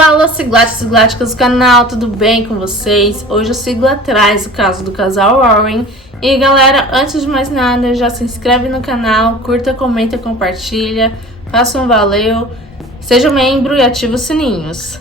Fala, sigláticos e sigláticas do canal, tudo bem com vocês? Hoje o Sigla traz o caso do casal Warren. E galera, antes de mais nada, já se inscreve no canal, curta, comenta, compartilha, faça um valeu, seja membro e ativa os sininhos.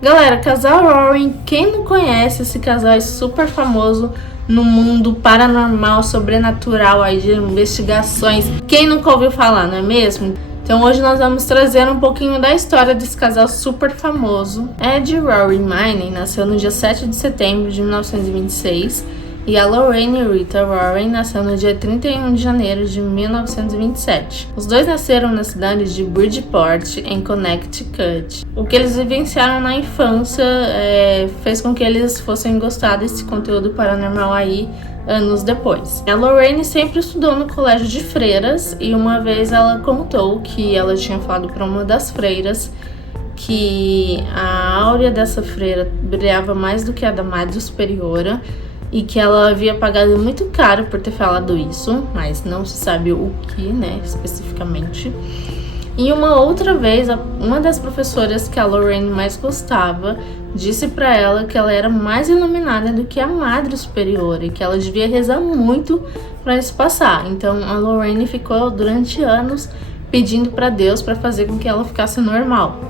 Galera, casal Warren, quem não conhece, esse casal é super famoso no mundo paranormal, sobrenatural, aí de investigações. Quem nunca ouviu falar, não é mesmo? Então hoje nós vamos trazer um pouquinho da história desse casal super famoso. Ed Warren Miney nasceu no dia 7 de setembro de 1926 e a Lorraine Rita Warren nasceu no dia 31 de janeiro de 1927. Os dois nasceram na cidade de Bridgeport, em Connecticut. O que eles vivenciaram na infância fez com que eles fossem gostar desse conteúdo paranormal aí anos depois. A Lorraine sempre estudou no colégio de freiras e uma vez ela contou que ela tinha falado para uma das freiras que a áurea dessa freira brilhava mais do que a da Madre Superiora e que ela havia pagado muito caro por ter falado isso, mas não se sabe o que, né, especificamente. E uma outra vez, uma das professoras que a Lorraine mais gostava disse para ela que ela era mais iluminada do que a Madre Superiora e que ela devia rezar muito para isso passar. Então a Lorraine ficou durante anos pedindo para Deus para fazer com que ela ficasse normal.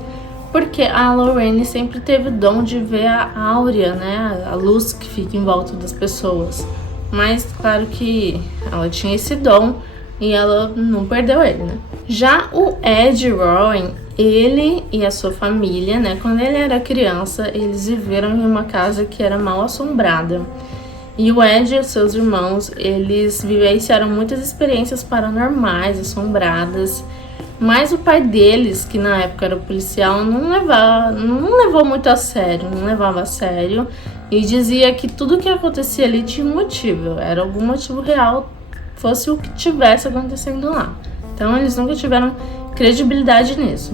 Porque a Lorraine sempre teve o dom de ver a áurea, né, a luz que fica em volta das pessoas. Mas claro que ela tinha esse dom e ela não perdeu ele, né? Já o Ed Warren, ele e a sua família, né, quando ele era criança, eles viveram em uma casa que era mal assombrada. E o Ed e os seus irmãos, eles vivenciaram muitas experiências paranormais, assombradas. Mas o pai deles, que na época era policial, não levou muito a sério, não levava a sério. E dizia que tudo que acontecia ali tinha um motivo, era algum motivo real, fosse o que tivesse acontecendo lá. Então eles nunca tiveram credibilidade nisso.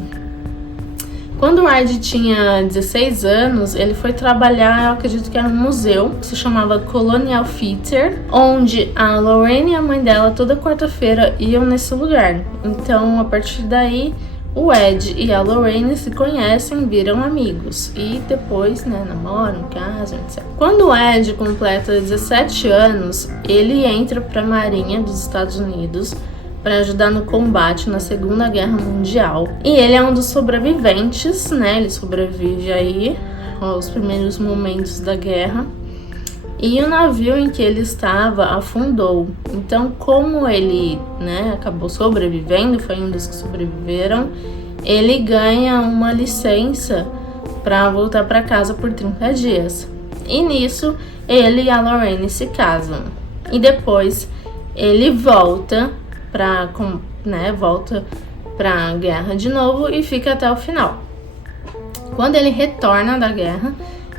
Quando o Ed tinha 16 anos, ele foi trabalhar, eu acredito que era um museu, que se chamava Colonial Theater, onde a Lorraine e a mãe dela toda quarta-feira iam nesse lugar. Então, a partir daí, o Ed e a Lorraine se conhecem, viram amigos e depois, né, namoram, casam, etc. Quando o Ed completa 17 anos, ele entra para a Marinha dos Estados Unidos para ajudar no combate na Segunda Guerra Mundial. E ele é um dos sobreviventes, né? Ele sobrevive aí aos primeiros momentos da guerra. E o navio em que ele estava afundou. Então, como ele, né, acabou sobrevivendo, foi um dos que sobreviveram, ele ganha uma licença para voltar para casa por 30 dias. E nisso, ele e a Lorraine se casam. E depois, ele volta para a guerra de novo e fica até o final. Quando ele retorna da guerra,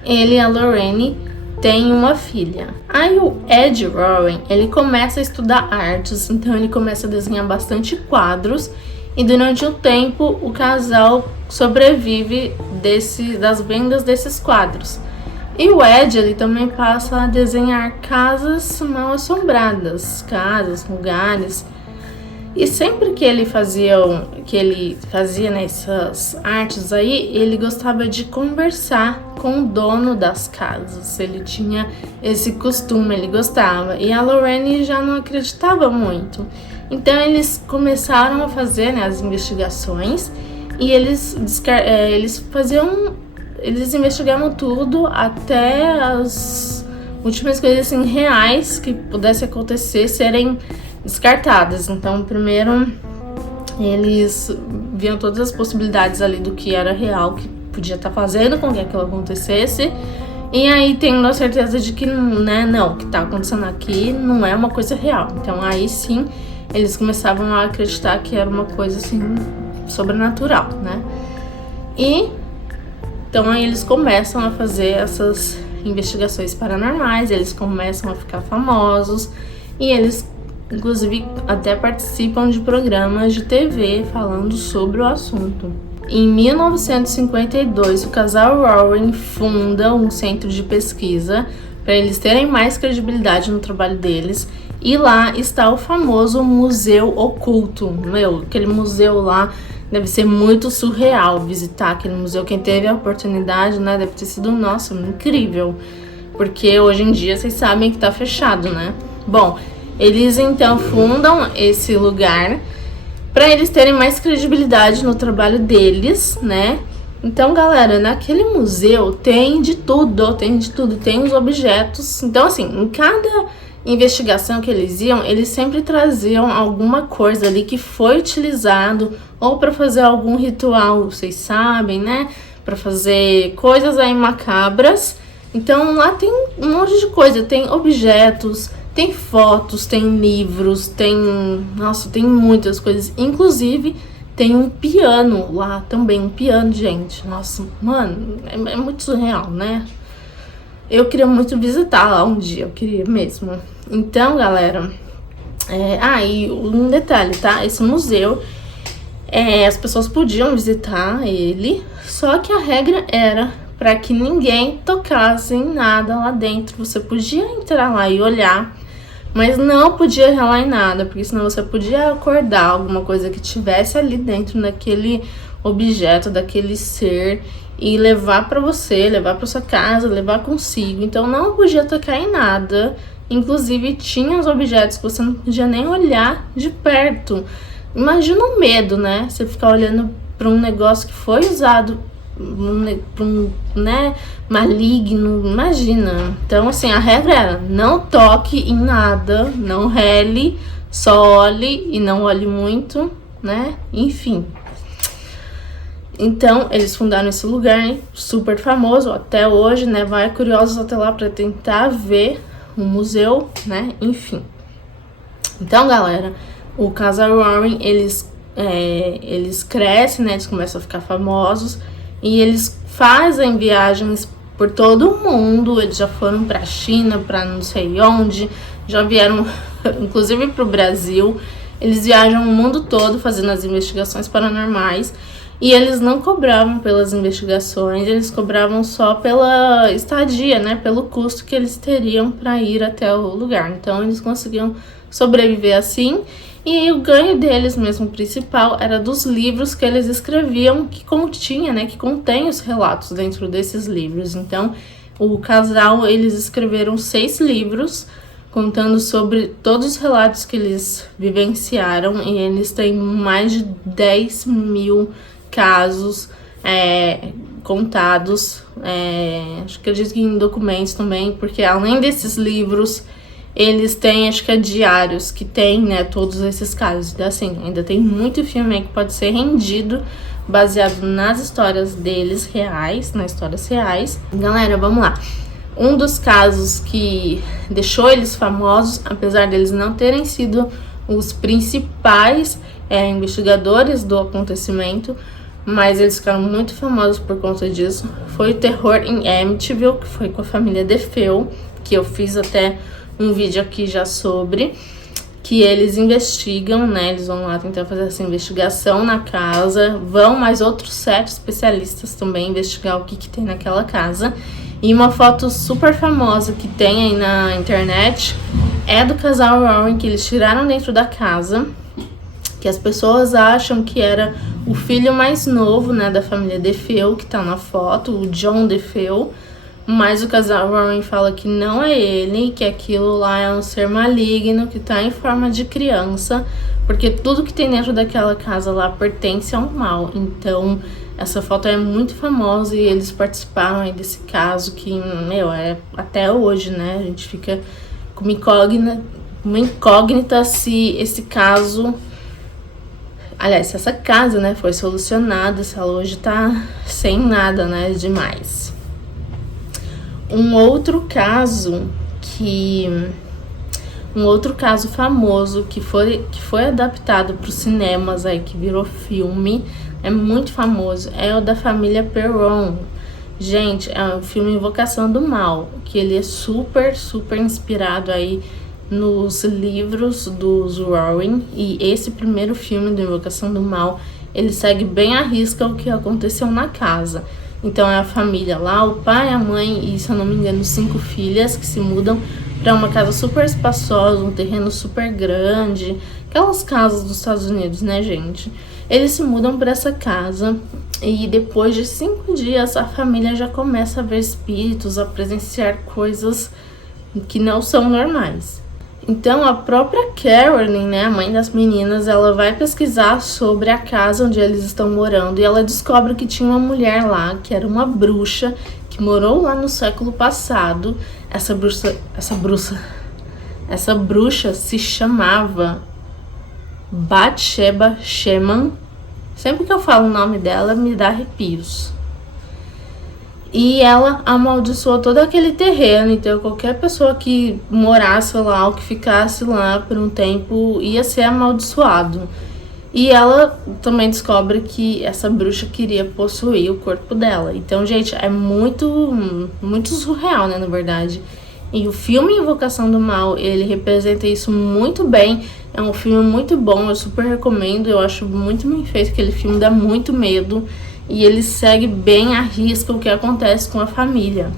ele e a Lorraine têm uma filha. Aí o Ed Warren, ele começa a estudar artes, então ele começa a desenhar bastante quadros e durante um tempo o casal sobrevive das vendas desses quadros. E o Ed, ele também passa a desenhar casas mal assombradas, casas, lugares. E sempre que ele fazia nessas artes aí, ele gostava de conversar com o dono das casas. Ele tinha esse costume, ele gostava. E a Lorraine já não acreditava muito. Então eles começaram a fazer, né, as investigações e eles investigavam tudo até as últimas coisas assim, reais que pudesse acontecer serem descartadas. Então, primeiro eles viam todas as possibilidades ali do que era real, que podia estar fazendo com que aquilo acontecesse, e aí tendo a certeza de que, né, não, o que está acontecendo aqui não é uma coisa real. Então aí sim eles começavam a acreditar que era uma coisa assim sobrenatural, né? E então aí eles começam a fazer essas investigações paranormais, eles começam a ficar famosos e eles inclusive até participam de programas de TV falando sobre o assunto. Em 1952, o casal Warren funda um centro de pesquisa para eles terem mais credibilidade no trabalho deles. E lá está o famoso Museu Oculto. Aquele museu lá Deve ser muito surreal visitar aquele museu. Quem teve a oportunidade, né, deve ter sido, nossa, incrível. Porque hoje em dia vocês sabem que tá fechado, né? Bom, eles então fundam esse lugar para eles terem mais credibilidade no trabalho deles, né? Então, galera, naquele museu tem de tudo, tem os objetos. Então, assim, em cada investigação que eles iam, eles sempre traziam alguma coisa ali que foi utilizado ou para fazer algum ritual, vocês sabem, né? Para fazer coisas aí macabras. Então, lá tem um monte de coisa, tem objetos, tem fotos, tem livros, nossa, tem muitas coisas. Inclusive, tem um piano lá também, um piano, gente. Nossa, mano, é muito surreal, né? Eu queria muito visitar lá um dia, eu queria mesmo. Então, galera, e um detalhe, tá? Esse museu, as pessoas podiam visitar ele, só que a regra era para que ninguém tocasse em nada lá dentro. Você podia entrar lá e olhar, mas não podia ralar em nada, porque senão você podia acordar alguma coisa que tivesse ali dentro daquele objeto, daquele ser, e levar para você, levar para sua casa, levar consigo. Então não podia tocar em nada. Inclusive tinha os objetos que você não podia nem olhar de perto. Imagina o medo, né? Você ficar olhando para um negócio que foi usado para um, né, maligno, imagina. Então, assim, a regra era: não toque em nada, não rele, só olhe e não olhe muito, né? Enfim. Então, eles fundaram esse lugar, hein? Super famoso até hoje, né? Vai curiosos até lá para tentar ver o museu, né? Enfim. Então, galera, o casal Warren, eles crescem, né? Eles começam a ficar famosos. E eles fazem viagens por todo o mundo. Eles já foram pra China, pra não sei onde. Já vieram, inclusive, pro Brasil. Eles viajam o mundo todo fazendo as investigações paranormais. E eles não cobravam pelas investigações, eles cobravam só pela estadia, né? Pelo custo que eles teriam para ir até o lugar. Então, eles conseguiam sobreviver assim. E o ganho deles mesmo principal era dos livros que eles escreviam, que continha, né, que contém os relatos dentro desses livros. Então, o casal, eles escreveram 6 livros contando sobre todos os relatos que eles vivenciaram, e eles têm mais de 10 mil casos contados, acho que eu disse em documentos também, porque além desses livros, eles têm, acho que diários que tem, né, todos esses casos. Então, assim, ainda tem muito filme aí que pode ser rendido baseado nas histórias deles reais, nas histórias reais. Galera, vamos lá. Um dos casos que deixou eles famosos, apesar deles não terem sido os principais investigadores do acontecimento, mas eles ficaram muito famosos por conta disso, foi o terror em Amityville, que foi com a família DeFeo, que eu fiz até um vídeo aqui já sobre, que eles investigam, né? Eles vão lá tentar fazer essa investigação na casa, vão mais outros 7 especialistas também investigar o que tem naquela casa. E uma foto super famosa que tem aí na internet é do casal Warren, que eles tiraram dentro da casa, que as pessoas acham que era o filho mais novo, né, da família DeFeo, que tá na foto, o John DeFeo. Mas o casal Warren fala que não é ele, que aquilo lá é um ser maligno que tá em forma de criança, porque tudo que tem dentro daquela casa lá pertence ao mal. Então, essa foto é muito famosa e eles participaram aí desse caso que, até hoje, né? A gente fica com uma incógnita se esse caso... Aliás, se essa casa, né, foi solucionada, se ela hoje tá sem nada, né, demais. Um outro caso famoso que foi adaptado para os cinemas aí, que virou filme, é muito famoso, é o da família Perron. Gente, é o filme Invocação do Mal, que ele é super, super inspirado aí nos livros dos Warren, e esse primeiro filme do Invocação do Mal, ele segue bem à risca o que aconteceu na casa. Então é a família lá, o pai, a mãe e, se eu não me engano, 5 filhas que se mudam para uma casa super espaçosa, um terreno super grande, aquelas casas dos Estados Unidos, né, gente? Eles se mudam para essa casa e depois de 5 dias a família já começa a ver espíritos, a presenciar coisas que não são normais. Então a própria Carolyn, né, a mãe das meninas, ela vai pesquisar sobre a casa onde eles estão morando e ela descobre que tinha uma mulher lá, que era uma bruxa, que morou lá no século passado. Essa bruxa se chamava Bathsheba Shaman. Sempre que eu falo o nome dela, me dá arrepios. E ela amaldiçoou todo aquele terreno, então qualquer pessoa que morasse lá ou que ficasse lá por um tempo ia ser amaldiçoado. E ela também descobre que essa bruxa queria possuir o corpo dela. Então, gente, é muito surreal, né, na verdade. E o filme Invocação do Mal, ele representa isso muito bem. É um filme muito bom, eu super recomendo. Eu acho muito bem feito, aquele filme dá muito medo. E ele segue bem à risca o que acontece com a família.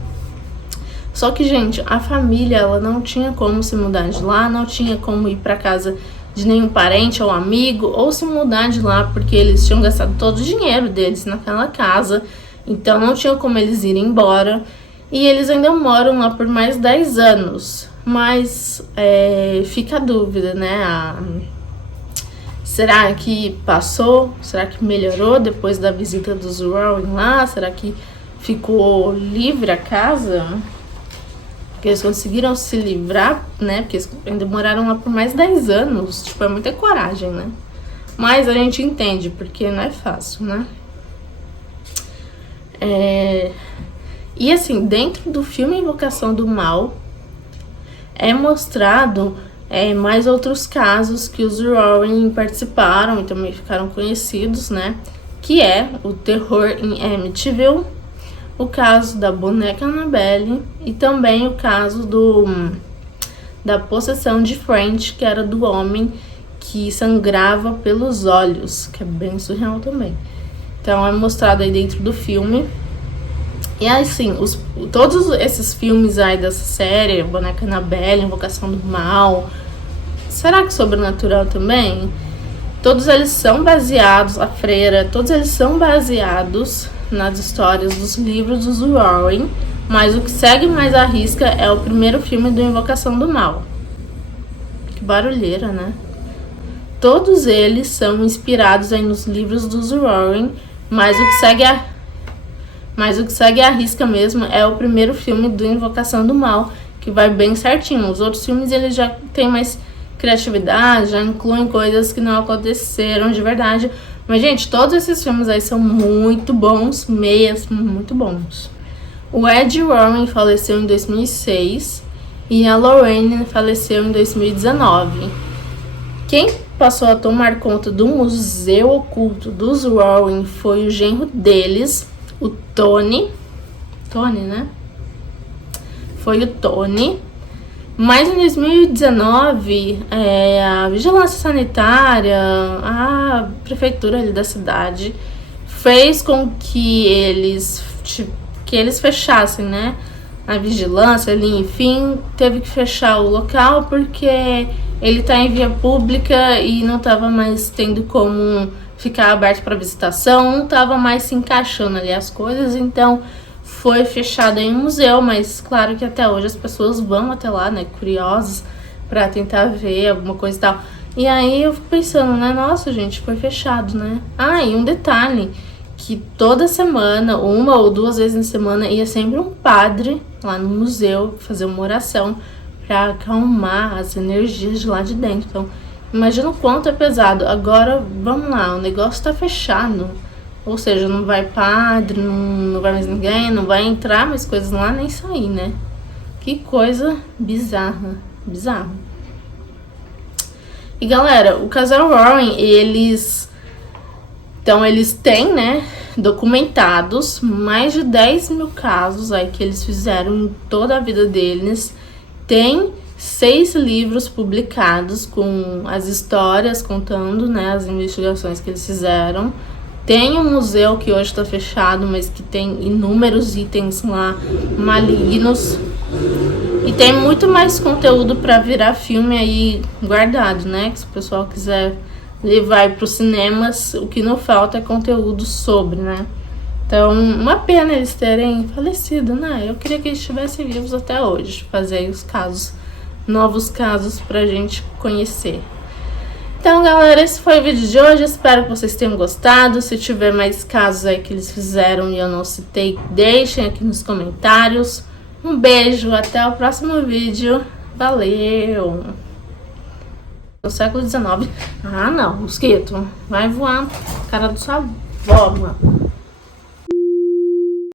Só que, gente, a família, ela não tinha como se mudar de lá, não tinha como ir para casa de nenhum parente ou amigo, ou se mudar de lá, porque eles tinham gastado todo o dinheiro deles naquela casa. Então não tinha como eles irem embora. E eles ainda moram lá por mais 10 anos. Mas fica a dúvida, né? Será que passou? Será que melhorou depois da visita dos Warren lá? Será que ficou livre a casa? Porque eles conseguiram se livrar, né? Porque eles ainda moraram lá por mais 10 anos. Tipo, é muita coragem, né? Mas a gente entende, porque não é fácil, né? E assim, dentro do filme Invocação do Mal, é mostrado mais outros casos que os Warren participaram e também ficaram conhecidos, né? Que é o terror em Amityville, o caso da boneca Annabelle e também o caso da possessão de French, que era do homem que sangrava pelos olhos, que é bem surreal também. Então é mostrado aí dentro do filme. E assim, todos esses filmes aí dessa série, Boneca Annabelle, Invocação do Mal, será que Sobrenatural também? Todos eles são baseados, a Freira, todos eles são baseados nas histórias dos livros dos Warren, mas o que segue mais à risca é o primeiro filme do Invocação do Mal. Que barulheira, né? Todos eles são inspirados aí nos livros dos Warren, mas o que segue à risca mesmo é o primeiro filme do Invocação do Mal, que vai bem certinho. Os outros filmes eles já têm mais criatividade, já incluem coisas que não aconteceram de verdade. Mas, gente, todos esses filmes aí são muito bons, mesmo muito bons. O Ed Warren faleceu em 2006 e a Lorraine faleceu em 2019. Quem passou a tomar conta do museu oculto dos Warren foi o genro deles, o Tony, né? Foi o Tony. Mas em 2019, a vigilância sanitária, a prefeitura ali da cidade, fez com que eles fechassem, né? A vigilância ali, enfim, teve que fechar o local porque ele tá em via pública e não tava mais tendo como ficar aberto para visitação, não tava mais se encaixando ali as coisas, então foi fechado em um museu, mas claro que até hoje as pessoas vão até lá, né, curiosas, para tentar ver alguma coisa e tal. E aí eu fico pensando, né, nossa, gente, foi fechado, né? Ah, e um detalhe, que toda semana, 1 ou 2 vezes na semana, ia sempre um padre lá no museu fazer uma oração para acalmar as energias de lá de dentro. Então, imagina o quanto é pesado. Agora, vamos lá, o negócio tá fechado. Ou seja, não vai padre, não vai mais ninguém, não vai entrar mais coisas lá, nem sair, né? Que coisa bizarra, bizarro. E galera, o casal Warren, eles têm, né, documentados mais de 10 mil casos aí que eles fizeram em toda a vida deles. Tem 6 livros publicados com as histórias contando, né, as investigações que eles fizeram. Tem um museu que hoje está fechado, mas que tem inúmeros itens lá malignos. E tem muito mais conteúdo para virar filme aí guardado, né? Que se o pessoal quiser ele vai para os cinemas, o que não falta é conteúdo sobre, né? Então, uma pena eles terem falecido, né? Eu queria que eles estivessem vivos até hoje, fazer aí os casos, novos casos pra gente conhecer. Então, galera, esse foi o vídeo de hoje. Espero que vocês tenham gostado. Se tiver mais casos aí que eles fizeram e eu não citei, deixem aqui nos comentários. Um beijo, até o próximo vídeo. Valeu! No século XIX. Ah, não, mosquito. Vai voar. Cara do sua avó, mano.